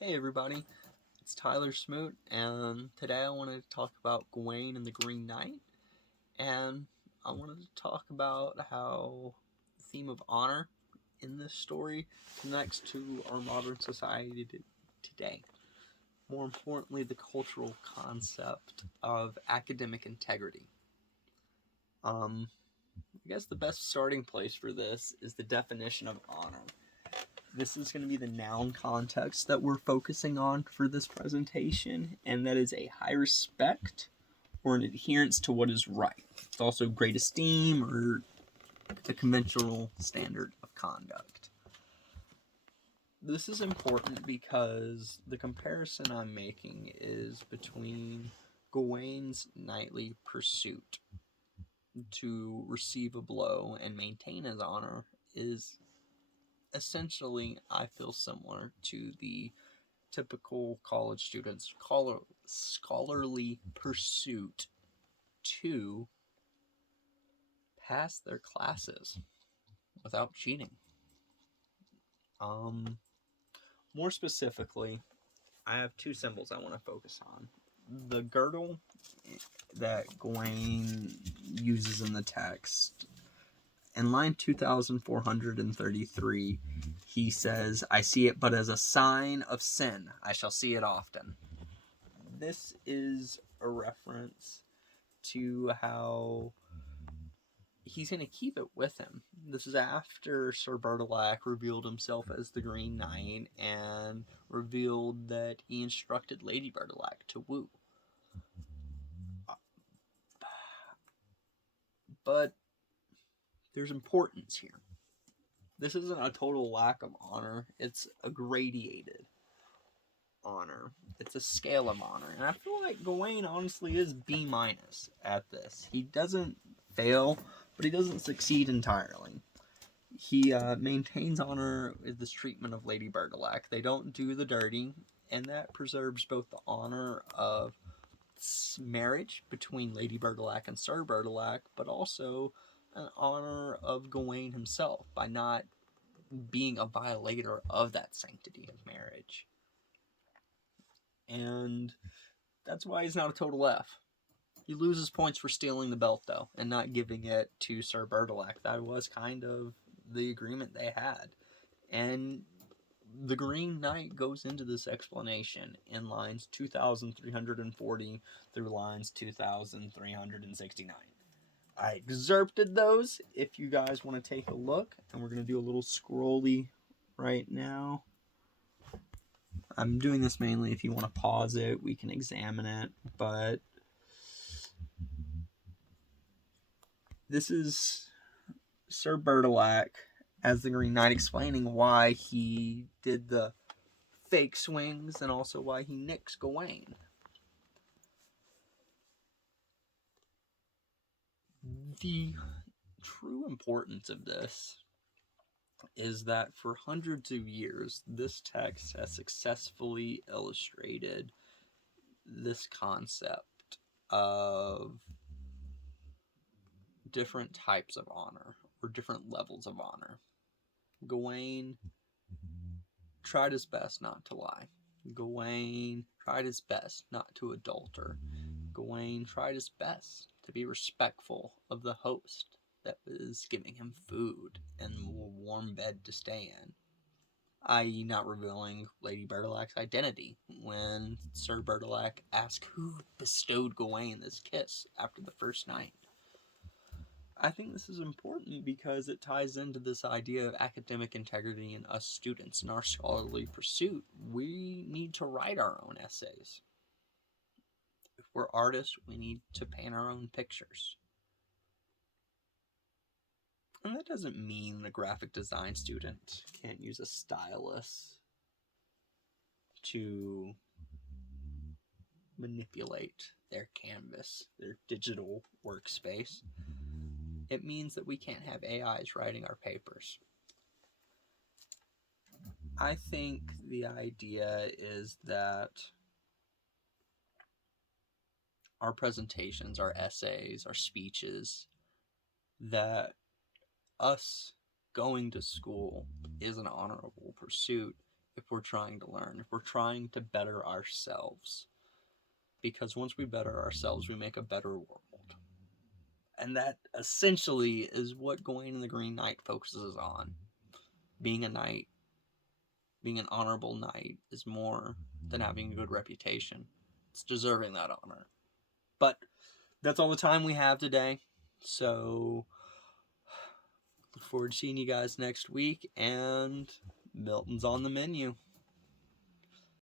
Hey everybody, it's Tyler Smoot, and today I wanted to talk about Gawain and the Green Knight, and I wanted to talk about how the theme of honor in this story connects to our modern society today. More importantly, the cultural concept of academic integrity. I guess the best starting place for this is the definition of honor. This is going to be the noun context that we're focusing on for this presentation, and that is a high respect or an adherence to what is right. It's also great esteem or a conventional standard of conduct. This is important because the comparison I'm making is between Gawain's knightly pursuit to receive a blow and maintain his honor is essentially, I feel, similar to the typical college student's scholarly pursuit to pass their classes without cheating. More specifically, I have two symbols I want to focus on. The girdle that Gawain uses in the text. In line 2433, he says, I see it but as a sign of sin. I shall see it often. This is a reference to how he's going to keep it with him. This is after Sir Bertilac revealed himself as the Green Knight and revealed that he instructed Lady Bertilac to woo. But there's importance here. This isn't a total lack of honor, it's a gradated honor. It's a scale of honor. And I feel like Gawain honestly is B minus at this. He doesn't fail, but he doesn't succeed entirely. He maintains honor with this treatment of Lady Bertilac. They don't do the dirty, and that preserves both the honor of marriage between Lady Bertilac and Sir Bertilac, but also an honor of Gawain himself by not being a violator of that sanctity of marriage. And that's why he's not a total F. He loses points for stealing the belt, though, and not giving it to Sir Bertilac. That was kind of the agreement they had. And the Green Knight goes into this explanation in lines 2340 through lines 2369. I excerpted those if you guys want to take a look, and we're going to do a little scrolly right now. I'm doing this mainly if you want to pause it, we can examine it, but this is Sir Bertilac as the Green Knight explaining why he did the fake swings and also why he nicks Gawain. The true importance of this is that for hundreds of years, this text has successfully illustrated this concept of different types of honor or different levels of honor. Gawain tried his best not to lie. Gawain tried his best not to adulter. Gawain tried his best to be respectful of the host that was giving him food and a warm bed to stay in, i.e. not revealing Lady Bertilac's identity when Sir Bertilac asked who bestowed Gawain this kiss after the first night. I think this is important because it ties into this idea of academic integrity in us students in our scholarly pursuit. We need to write our own essays. If we're artists, we need to paint our own pictures. And that doesn't mean the graphic design student can't use a stylus to manipulate their canvas, their digital workspace. It means that we can't have AIs writing our papers. I think the idea is that our presentations, our essays, our speeches, that us going to school is an honorable pursuit if we're trying to learn, if we're trying to better ourselves. Because once we better ourselves, we make a better world. And that essentially is what Gawain and the Green Knight focuses on. Being a knight, being an honorable knight, is more than having a good reputation. It's deserving that honor. But that's all the time we have today. So, look forward to seeing you guys next week. And Milton's on the menu.